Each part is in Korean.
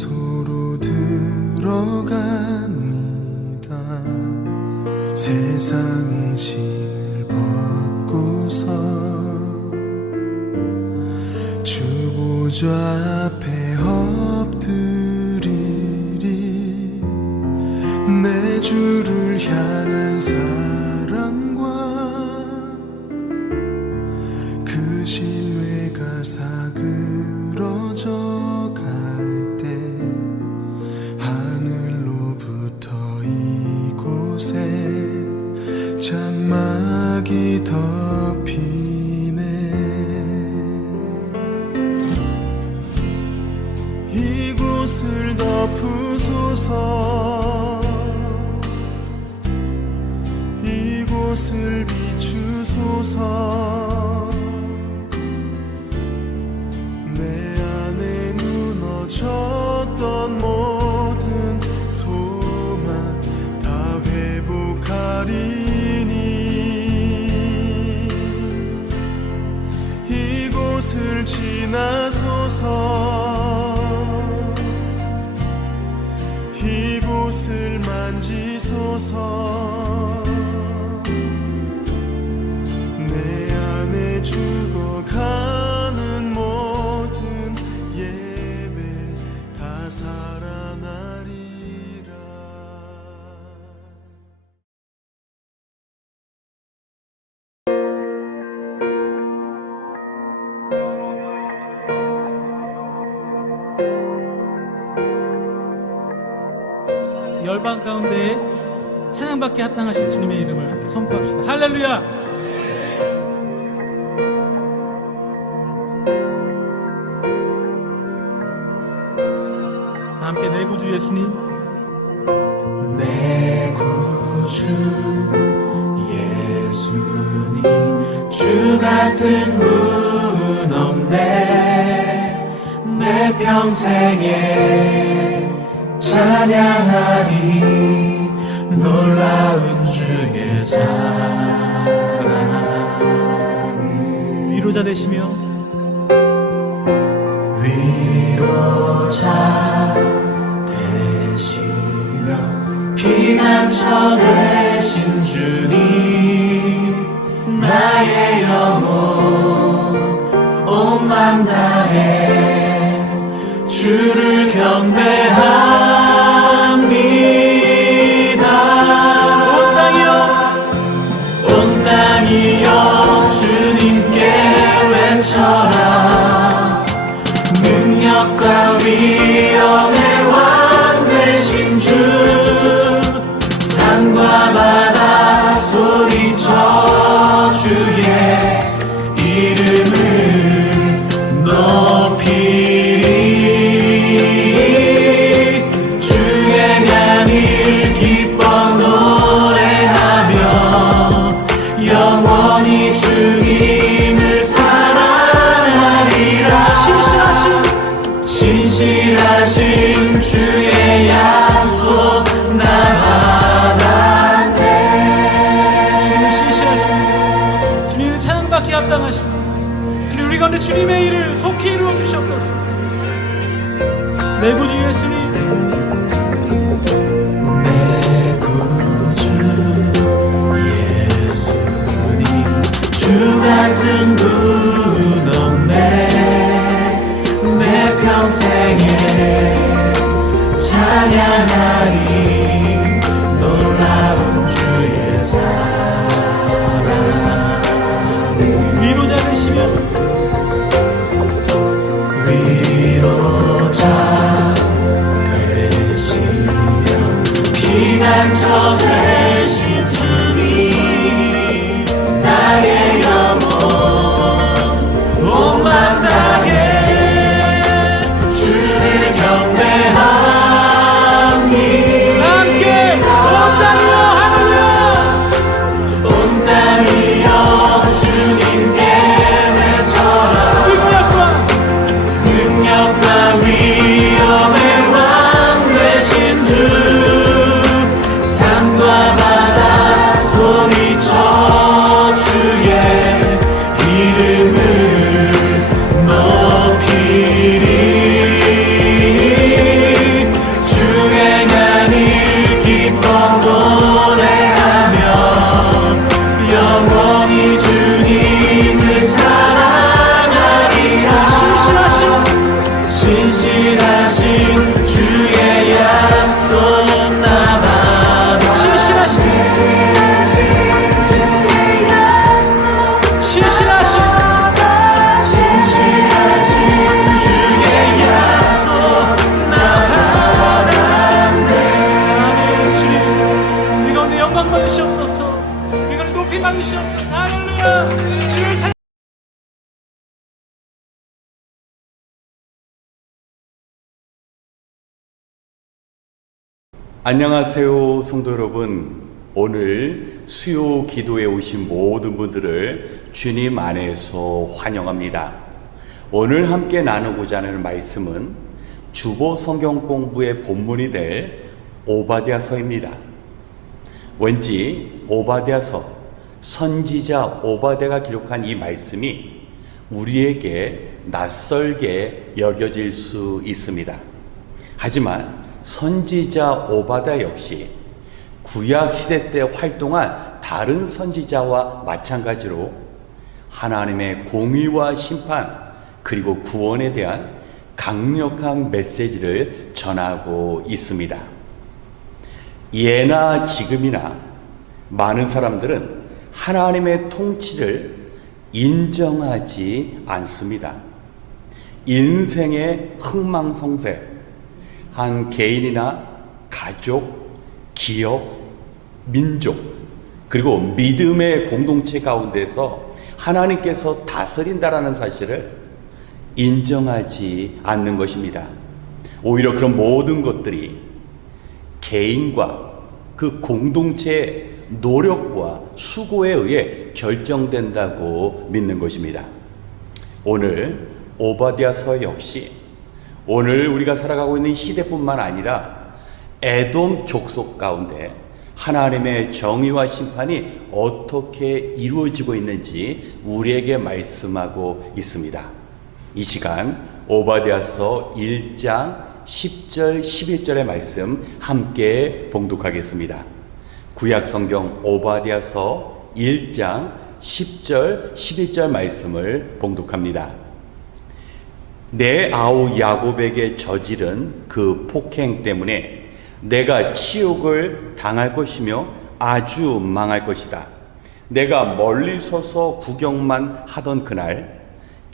장소로 들어갑니다. 세상의 신을 벗고서 주 보좌 앞에 엎드리리. 내 주를 향한 사랑과 그 신뢰가 사그러져 갈 때 하늘로부터 이곳에 장막이 덮이네. 이곳을 덮으소서. 이곳을 비추소서. 내 안에 무너졌던 모든 소망 다 회복하리니. 이곳을 지나소서. 이곳을 만지소서. 내 안에 죽어가는 모든 예배 다 살아나리라. 열방 가운데 찬양받기에 합당하신 주님의 이름을 함께 선포합시다. 할렐루야. 함께 내 구주 예수님. 내 구주 예수님, 주 같은 분 없네. 내 평생에 찬양하리 놀라운 주의 사랑. 위로자 되시며 위로자 되시며 피난처 되신 주님, 나의 영혼 온 맘 다해 주를 경배합니다. 온 땅이여, 온 땅이여 주님께 외쳐라. 능력과 위엄의 왕 되신 주, 산과 바다 소리쳐 주의 이름을 높이리. 주의 간일 기뻐 노래하며 영원히 주님을 사랑하리라. 신실하신 주의 약속 나 받았네. 주님은 신실하신 주님을 찬양받기에 합당하신 주님, 우리 가운데 주님의 일을 속히 이루어 주시옵소서. 내 구주 예수님. 내 구주 예수님, 주 같은 분 없네. 내 평생에 찬양하리 놀라운 주의 사랑. 위로자 되시며 위로자 되시며 피난처 되신 주님, 나의 영혼 온 맘 다해 주를 경배합니다. 함께 온 땅이여 할렐루야. 온 땅이여 주님께 외쳐라. 능력과 위엄의 왕 되신 주, 산과 바다 소리쳐 주의 이름을 높이리. 높이 받으시옵소서. 할렐루야. 주님을 찬 안녕하세요, 성도 여러분. 오늘 수요 기도에 오신 모든 분들을 주님 안에서 환영합니다. 오늘 함께 나누고자 하는 말씀은 주보 성경 공부의 본문이 될 오바댜서입니다. 왠지 오바댜서, 선지자 오바댜가 기록한 이 말씀이 우리에게 낯설게 여겨질 수 있습니다. 하지만 선지자 오바댜 역시 구약 시대 때 활동한 다른 선지자와 마찬가지로 하나님의 공의와 심판 그리고 구원에 대한 강력한 메시지를 전하고 있습니다. 예나 지금이나 많은 사람들은 하나님의 통치를 인정하지 않습니다. 인생의 흥망성쇠, 한 개인이나 가족, 기업, 민족, 그리고 믿음의 공동체 가운데서 하나님께서 다스린다라는 사실을 인정하지 않는 것입니다. 오히려 그런 모든 것들이 개인과 그 공동체의 노력과 수고에 의해 결정된다고 믿는 것입니다. 오늘 오바댜서 역시 오늘 우리가 살아가고 있는 시대뿐만 아니라 에돔 족속 가운데 하나님의 정의와 심판이 어떻게 이루어지고 있는지 우리에게 말씀하고 있습니다. 이 시간 오바댜서 1장 10절 11절의 말씀 함께 봉독하겠습니다. 구약성경 오바댜서 1장 10절 11절 말씀을 봉독합니다. 내 아우 야곱에게 저지른 그 폭행 때문에 내가 치욕을 당할 것이며 아주 망할 것이다. 내가 멀리 서서 구경만 하던 그날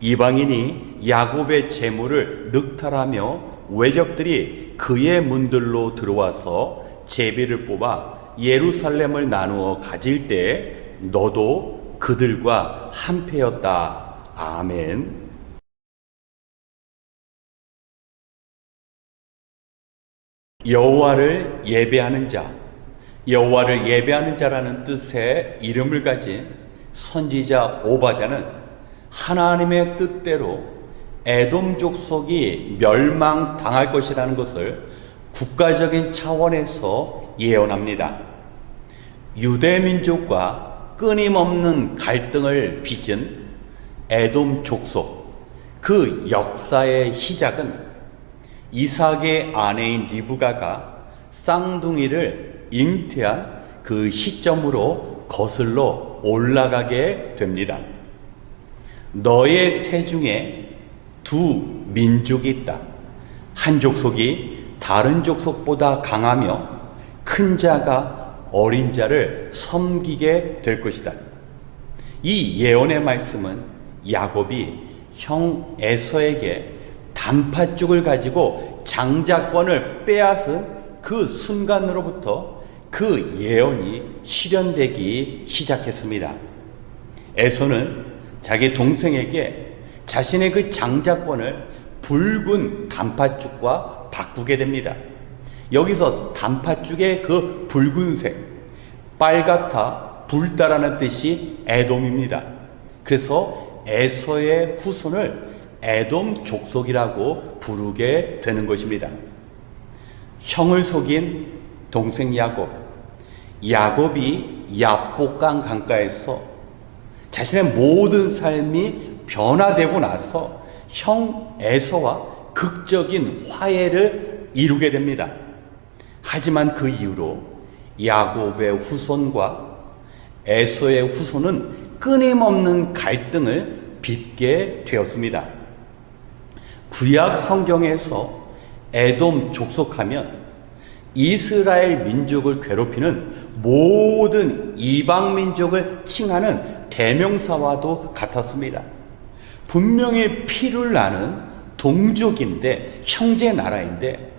이방인이 야곱의 재물을 늑탈하며 외적들이 그의 문들로 들어와서 제비를 뽑아 예루살렘을 나누어 가질 때 너도 그들과 한패였다. 아멘. 여호와를 예배하는 자, 여호와를 예배하는 자라는 뜻의 이름을 가진 선지자 오바댜는 하나님의 뜻대로 에돔 족속이 멸망당할 것이라는 것을 국가적인 차원에서 예언합니다. 유대 민족과 끊임없는 갈등을 빚은 에돔 족속, 그 역사의 시작은 이삭의 아내인 리브가가 쌍둥이를 잉태한 그 시점으로 거슬러 올라가게 됩니다. 너의 태중에 두 민족이 있다. 한 족속이 다른 족속보다 강하며 큰 자가 어린 자를 섬기게 될 것이다. 이 예언의 말씀은 야곱이 형 에서에게 단팥죽을 가지고 장자권을 빼앗은 그 순간으로부터 그 예언이 실현되기 시작했습니다. 에서는 자기 동생에게 자신의 그 장자권을 붉은 단팥죽과 바꾸게 됩니다. 여기서 단팥죽의 그 붉은색, 빨갛다, 붉다라는 뜻이 에돔입니다. 그래서 에서의 후손을 에돔 족속이라고 부르게 되는 것입니다. 형을 속인 동생 야곱, 야곱이 야복강 강가에서 자신의 모든 삶이 변화되고 나서 형 에서와 극적인 화해를 이루게 됩니다. 하지만 그 이후로 야곱의 후손과 에서의 후손은 끊임없는 갈등을 빚게 되었습니다. 구약 성경에서 에돔 족속하면 이스라엘 민족을 괴롭히는 모든 이방 민족을 칭하는 대명사와도 같았습니다. 분명히 피를 나는 동족인데, 형제 나라인데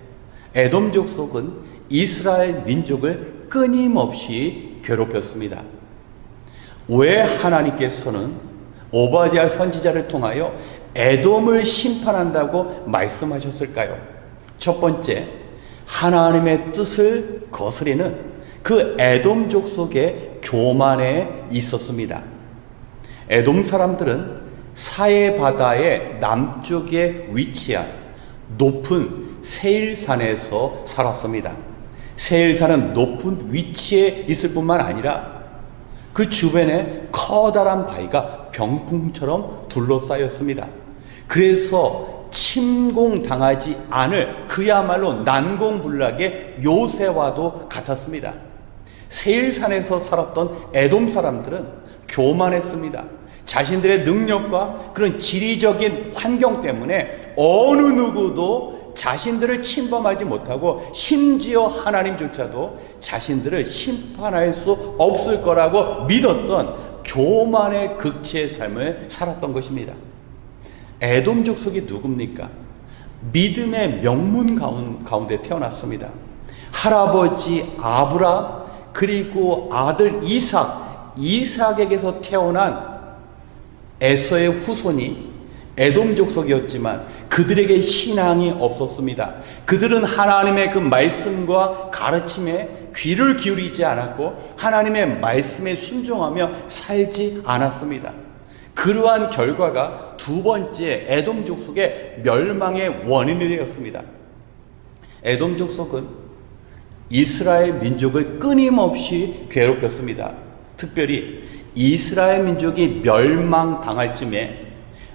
에돔 족속은 이스라엘 민족을 끊임없이 괴롭혔습니다. 왜 하나님께서는 오바댜 선지자를 통하여 에돔을 심판한다고 말씀하셨을까요? 첫 번째, 하나님의 뜻을 거스리는 그 에돔족 속의 교만에 있었습니다. 에돔 사람들은 사해 바다의 남쪽에 위치한 높은 세일산에서 살았습니다. 세일산은 높은 위치에 있을 뿐만 아니라 그 주변에 커다란 바위가 병풍처럼 둘러싸였습니다. 그래서 침공당하지 않을 그야말로 난공불락의 요새와도 같았습니다. 세일산에서 살았던 에돔 사람들은 교만했습니다. 자신들의 능력과 그런 지리적인 환경 때문에 어느 누구도 자신들을 침범하지 못하고 심지어 하나님조차도 자신들을 심판할 수 없을 거라고 믿었던 교만의 극치의 삶을 살았던 것입니다. 에돔 족속이 누굽니까? 믿음의 명문 가운데 태어났습니다. 할아버지 아브람 그리고 아들 이삭에게서 태어난 에서의 후손이 에돔 족속이었지만 그들에게 신앙이 없었습니다. 그들은 하나님의 그 말씀과 가르침에 귀를 기울이지 않았고 하나님의 말씀에 순종하며 살지 않았습니다. 그러한 결과가 두 번째 에돔 족속의 멸망의 원인이 되었습니다. 에돔 족속은 이스라엘 민족을 끊임없이 괴롭혔습니다. 특별히 이스라엘 민족이 멸망당할 쯤에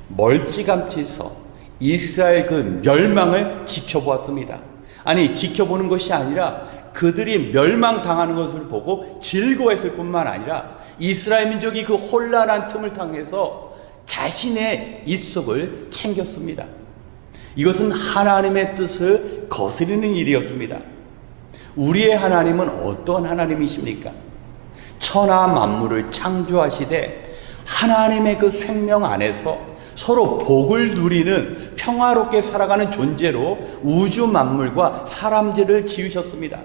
멀찌감치서 이스라엘 그 멸망을 지켜보았습니다. 아니, 지켜보는 것이 아니라 그들이 멸망당하는 것을 보고 즐거워했을 뿐만 아니라 이스라엘 민족이 그 혼란한 틈을 통해서 자신의 입속을 챙겼습니다. 이것은 하나님의 뜻을 거스르는 일이었습니다. 우리의 하나님은 어떤 하나님이십니까? 천하 만물을 창조하시되 하나님의 그 생명 안에서 서로 복을 누리는 평화롭게 살아가는 존재로 우주 만물과 사람들을 지으셨습니다.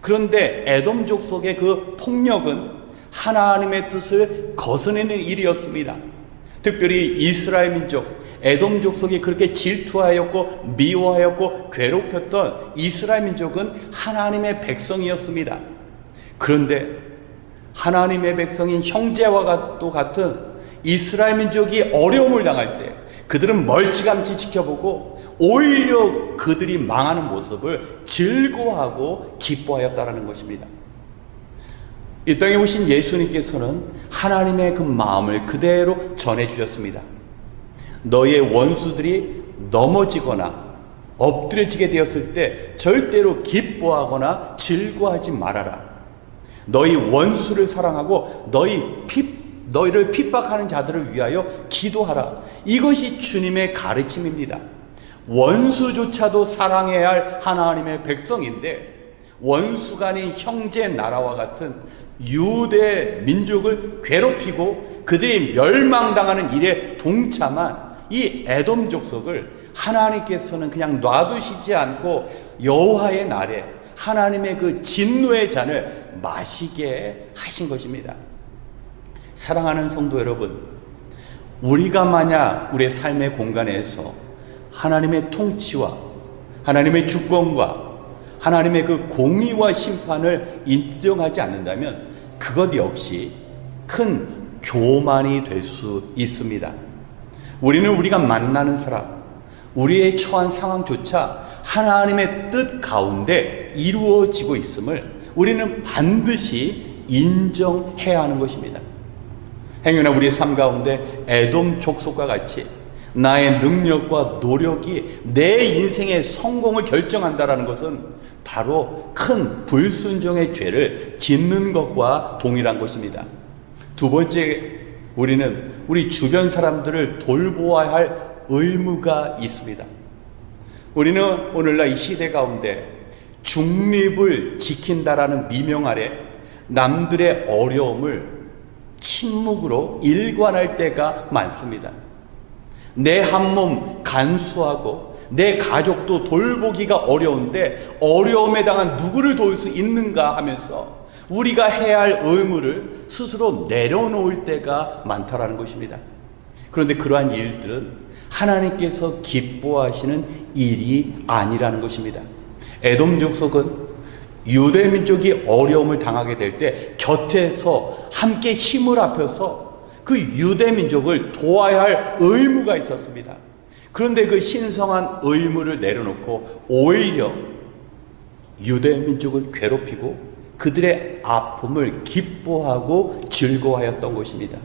그런데 에돔족 속의 그 폭력은 하나님의 뜻을 거스르는 일이었습니다. 특별히 이스라엘 민족, 에돔족 속이 그렇게 질투하였고 미워하였고 괴롭혔던 이스라엘 민족은 하나님의 백성이었습니다. 그런데 하나님의 백성인 형제와 같은 이스라엘 민족이 어려움을 당할 때 그들은 멀찌감치 지켜보고 오히려 그들이 망하는 모습을 즐거워하고 기뻐하였다라는 것입니다. 이 땅에 오신 예수님께서는 하나님의 그 마음을 그대로 전해주셨습니다. 너의 원수들이 넘어지거나 엎드려지게 되었을 때 절대로 기뻐하거나 즐거워하지 말아라. 너희 원수를 사랑하고 너희를 핍박하는 자들을 위하여 기도하라. 이것이 주님의 가르침입니다. 원수조차도 사랑해야 할 하나님의 백성인데 원수가 아닌 형제 나라와 같은 유대 민족을 괴롭히고 그들이 멸망당하는 일에 동참한 이 에돔 족속을 하나님께서는 그냥 놔두시지 않고 여호와의 날에 하나님의 그 진노의 잔을 마시게 하신 것입니다. 사랑하는 성도 여러분, 우리가 만약 우리의 삶의 공간에서 하나님의 통치와 하나님의 주권과 하나님의 그 공의와 심판을 인정하지 않는다면 그것 역시 큰 교만이 될 수 있습니다. 우리는 우리가 만나는 사람, 우리의 처한 상황조차 하나님의 뜻 가운데 이루어지고 있음을 우리는 반드시 인정해야 하는 것입니다. 행여나 우리의 삶 가운데 에돔 족속과 같이 나의 능력과 노력이 내 인생의 성공을 결정한다라는 것은 바로 큰 불순종의 죄를 짓는 것과 동일한 것입니다. 두 번째, 우리는 우리 주변 사람들을 돌보아야 할 의무가 있습니다. 우리는 오늘날 이 시대 가운데 중립을 지킨다라는 미명 아래 남들의 어려움을 침묵으로 일관할 때가 많습니다. 내 한 몸 간수하고 내 가족도 돌보기가 어려운데 어려움에 당한 누구를 도울 수 있는가 하면서 우리가 해야 할 의무를 스스로 내려놓을 때가 많다라는 것입니다. 그런데 그러한 일들은 하나님께서 기뻐하시는 일이 아니라는 것입니다. 에돔 족속은 유대 민족이 어려움을 당하게 될 때 곁에서 함께 힘을 합해서 그 유대 민족을 도와야 할 의무가 있었습니다. 그런데 그 신성한 의무를 내려놓고 오히려 유대 민족을 괴롭히고 그들의 아픔을 기뻐하고 즐거워하였던 것입니다.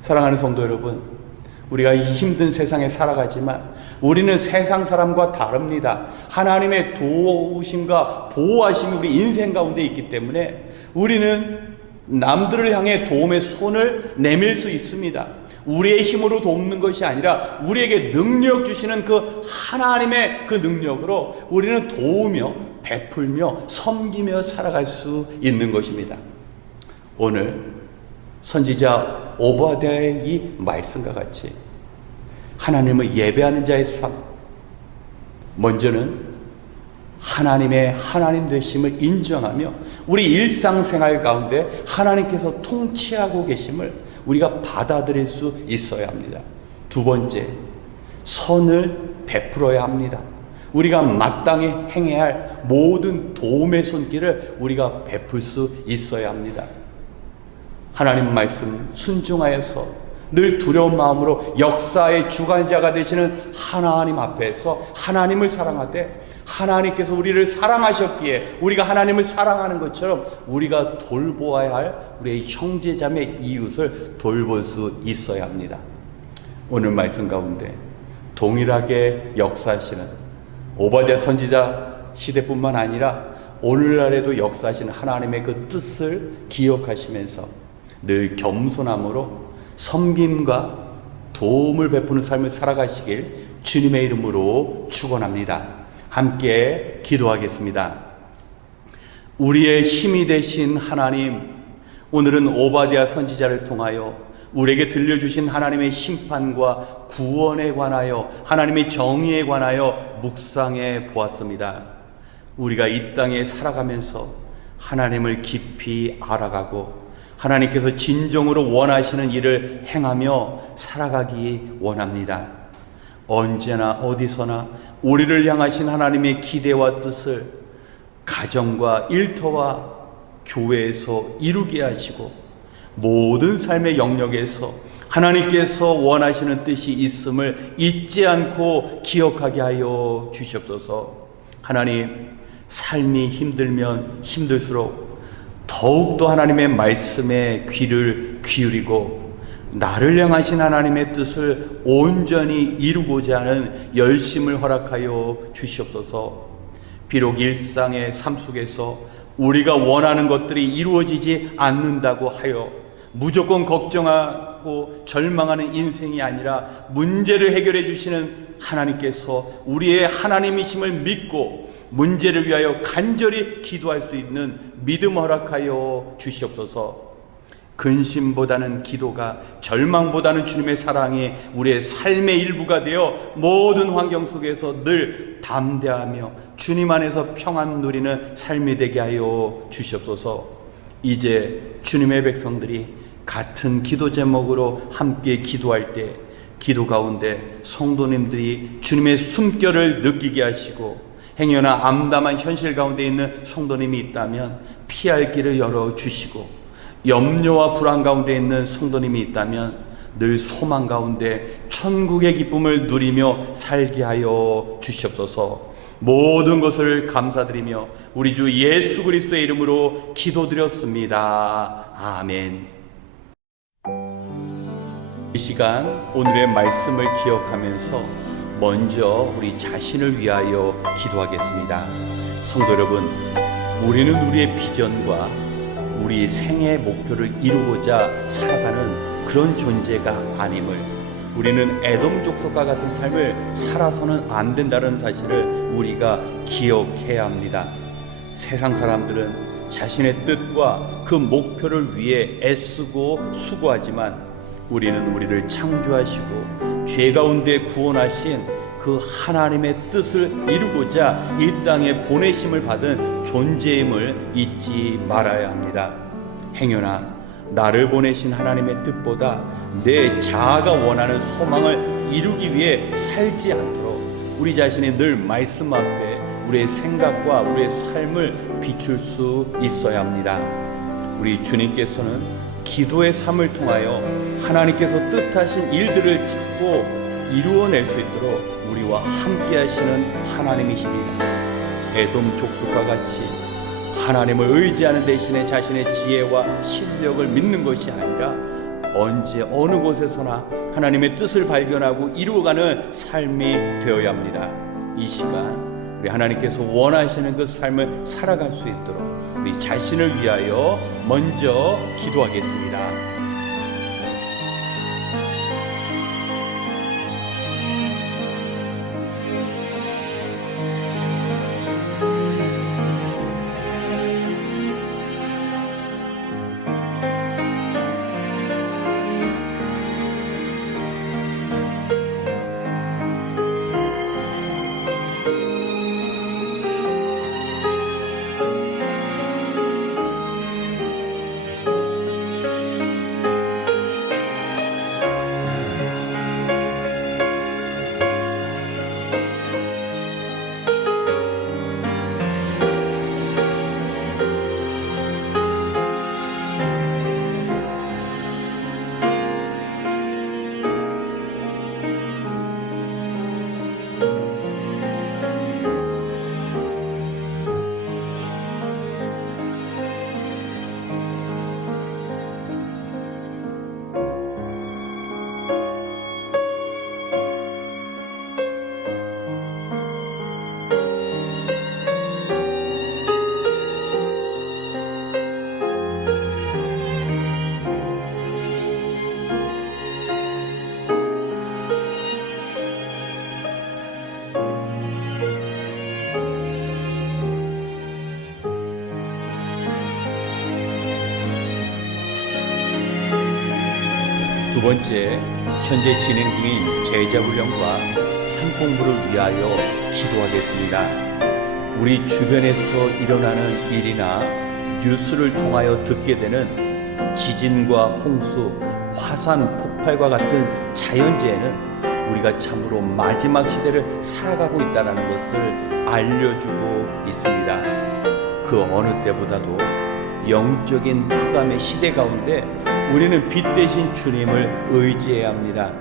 사랑하는 성도 여러분, 우리가 이 힘든 세상에 살아가지만 우리는 세상 사람과 다릅니다. 하나님의 도우심과 보호하심이 우리 인생 가운데 있기 때문에 우리는 남들을 향해 도움의 손을 내밀 수 있습니다. 우리의 힘으로 돕는 것이 아니라 우리에게 능력 주시는 그 하나님의 그 능력으로 우리는 도우며 베풀며 섬기며 살아갈 수 있는 것입니다. 오늘 선지자 오바댜의 이 말씀과 같이 하나님을 예배하는 자의 삶, 먼저는 하나님의 하나님 되심을 인정하며 우리 일상생활 가운데 하나님께서 통치하고 계심을 우리가 받아들일 수 있어야 합니다. 두 번째, 선을 베풀어야 합니다. 우리가 마땅히 행해야 할 모든 도움의 손길을 우리가 베풀 수 있어야 합니다. 하나님 말씀 순종하여서 늘 두려운 마음으로 역사의 주관자가 되시는 하나님 앞에서 하나님을 사랑하되 하나님께서 우리를 사랑하셨기에 우리가 하나님을 사랑하는 것처럼 우리가 돌보아야 할 우리의 형제자매 이웃을 돌볼 수 있어야 합니다. 오늘 말씀 가운데 동일하게 역사하시는 오바댜 선지자 시대뿐만 아니라 오늘날에도 역사하시는 하나님의 그 뜻을 기억하시면서 늘 겸손함으로 섬김과 도움을 베푸는 삶을 살아가시길 주님의 이름으로 축원합니다. 함께 기도하겠습니다. 우리의 힘이 되신 하나님, 오늘은 오바댜 선지자를 통하여 우리에게 들려주신 하나님의 심판과 구원에 관하여 하나님의 정의에 관하여 묵상해 보았습니다. 우리가 이 땅에 살아가면서 하나님을 깊이 알아가고 하나님께서 진정으로 원하시는 일을 행하며 살아가기 원합니다. 언제나 어디서나 우리를 향하신 하나님의 기대와 뜻을 가정과 일터와 교회에서 이루게 하시고 모든 삶의 영역에서 하나님께서 원하시는 뜻이 있음을 잊지 않고 기억하게 하여 주시옵소서. 하나님, 삶이 힘들면 힘들수록 더욱더 하나님의 말씀에 귀를 기울이고 나를 향하신 하나님의 뜻을 온전히 이루고자 하는 열심을 허락하여 주시옵소서. 비록 일상의 삶 속에서 우리가 원하는 것들이 이루어지지 않는다고 하여 무조건 걱정하고 절망하는 인생이 아니라 문제를 해결해 주시는 하나님께서 우리의 하나님이심을 믿고 문제를 위하여 간절히 기도할 수 있는 믿음 허락하여 주시옵소서. 근심보다는 기도가, 절망보다는 주님의 사랑이 우리의 삶의 일부가 되어 모든 환경 속에서 늘 담대하며 주님 안에서 평안 누리는 삶이 되게 하여 주시옵소서. 이제 주님의 백성들이 같은 기도 제목으로 함께 기도할 때 기도 가운데 성도님들이 주님의 숨결을 느끼게 하시고 행여나 암담한 현실 가운데 있는 성도님이 있다면 피할 길을 열어주시고 염려와 불안 가운데 있는 성도님이 있다면 늘 소망 가운데 천국의 기쁨을 누리며 살게 하여 주시옵소서. 모든 것을 감사드리며 우리 주 예수 그리스도의 이름으로 기도드렸습니다. 아멘. 이 시간 오늘의 말씀을 기억하면서 먼저 우리 자신을 위하여 기도하겠습니다. 성도 여러분, 우리는 우리의 비전과 우리 생애 목표를 이루고자 살아가는 그런 존재가 아님을, 우리는 에돔 족속과 같은 삶을 살아서는 안 된다는 사실을 우리가 기억해야 합니다. 세상 사람들은 자신의 뜻과 그 목표를 위해 애쓰고 수고하지만 우리는 우리를 창조하시고 죄 가운데 구원하신 그 하나님의 뜻을 이루고자 이 땅에 보내심을 받은 존재임을 잊지 말아야 합니다. 행여나 나를 보내신 하나님의 뜻보다 내 자아가 원하는 소망을 이루기 위해 살지 않도록 우리 자신이 늘 말씀 앞에 우리의 생각과 우리의 삶을 비출 수 있어야 합니다. 우리 주님께서는 기도의 삶을 통하여 하나님께서 뜻하신 일들을 찾고 이루어낼 수 있도록 우리와 함께 하시는 하나님이십니다. 에돔 족속과 같이 하나님을 의지하는 대신에 자신의 지혜와 실력을 믿는 것이 아니라 언제 어느 곳에서나 하나님의 뜻을 발견하고 이루어가는 삶이 되어야 합니다. 이 시간 우리 하나님께서 원하시는 그 삶을 살아갈 수 있도록 우리 자신을 위하여 먼저 기도하겠습니다. 두 번째, 현재 진행 중인 제자훈련과 산공부를 위하여 기도하겠습니다. 우리 주변에서 일어나는 일이나 뉴스를 통하여 듣게 되는 지진과 홍수, 화산 폭발과 같은 자연재해는 우리가 참으로 마지막 시대를 살아가고 있다는 것을 알려주고 있습니다. 그 어느 때보다도 영적인 흑암의 시대 가운데 우리는 빛 대신 주님을 의지해야 합니다.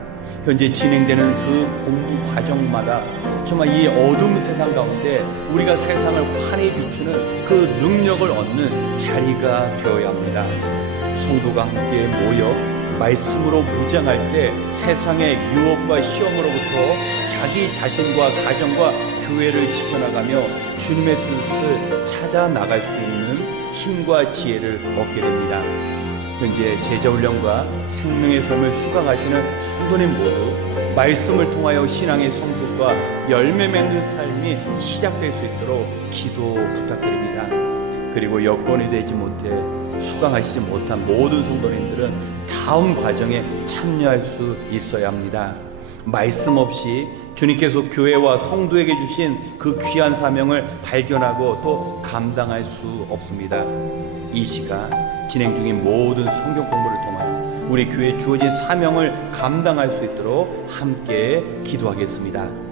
현재 진행되는 그 공부 과정마다 정말 이 어두운 세상 가운데 우리가 세상을 환히 비추는 그 능력을 얻는 자리가 되어야 합니다. 성도가 함께 모여 말씀으로 무장할 때 세상의 유혹과 시험으로부터 자기 자신과 가정과 교회를 지켜나가며 주님의 뜻을 찾아 나갈 수 있는 힘과 지혜를 얻게 됩니다. 현재 제자훈련과 생명의 삶을 수강하시는 성도님 모두 말씀을 통하여 신앙의 성숙과 열매 맺는 삶이 시작될 수 있도록 기도 부탁드립니다. 그리고 여건이 되지 못해 수강하시지 못한 모든 성도님들은 다음 과정에 참여할 수 있어야 합니다. 말씀 없이 주님께서 교회와 성도에게 주신 그 귀한 사명을 발견하고 또 감당할 수 없습니다. 이 시간 진행 중인 모든 성경 공부를 통하여 우리 교회에 주어진 사명을 감당할 수 있도록 함께 기도하겠습니다.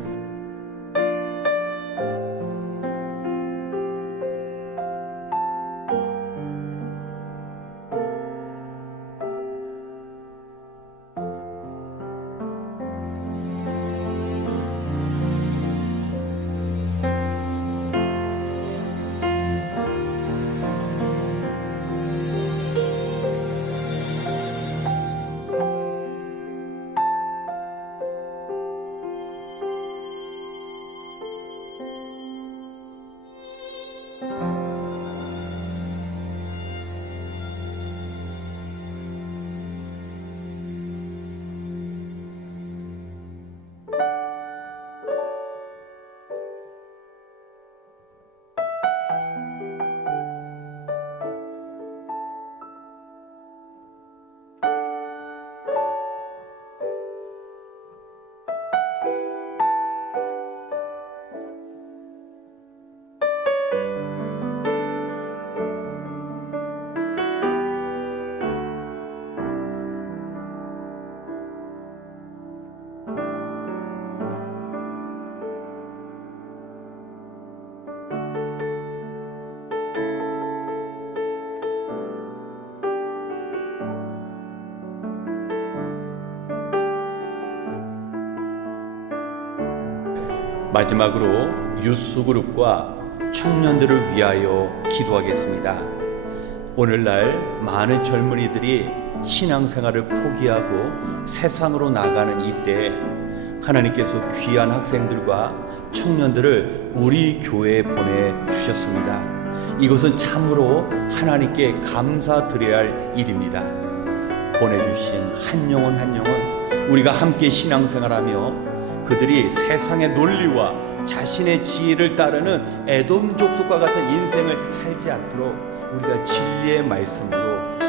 마지막으로 유스그룹과 청년들을 위하여 기도하겠습니다. 오늘날 많은 젊은이들이 신앙생활을 포기하고 세상으로 나가는 이때 하나님께서 귀한 학생들과 청년들을 우리 교회에 보내주셨습니다. 이것은 참으로 하나님께 감사드려야 할 일입니다. 보내주신 한 영혼 한 영혼 우리가 함께 신앙생활하며 그들이 세상의 논리와 자신의 지혜를 따르는 에돔 족속과 같은 인생을 살지 않도록 우리가 진리의 말씀으로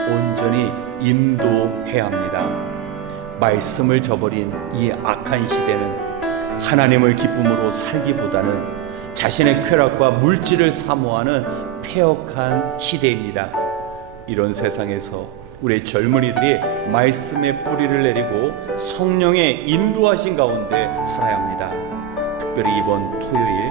온전히 인도해야 합니다. 말씀을 저버린 이 악한 시대는 하나님을 기쁨으로 살기보다는 자신의 쾌락과 물질을 사모하는 패역한 시대입니다. 이런 세상에서 우리 젊은이들이 말씀의 뿌리를 내리고 성령의 인도하신 가운데 살아야 합니다. 특별히 이번 토요일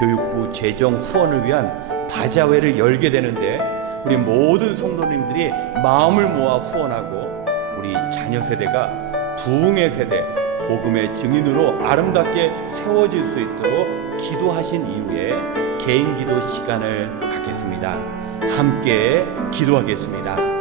교육부 재정 후원을 위한 바자회를 열게 되는데 우리 모든 성도님들이 마음을 모아 후원하고 우리 자녀 세대가 부흥의 세대, 복음의 증인으로 아름답게 세워질 수 있도록 기도하신 이후에 개인 기도 시간을 갖겠습니다. 함께 기도하겠습니다.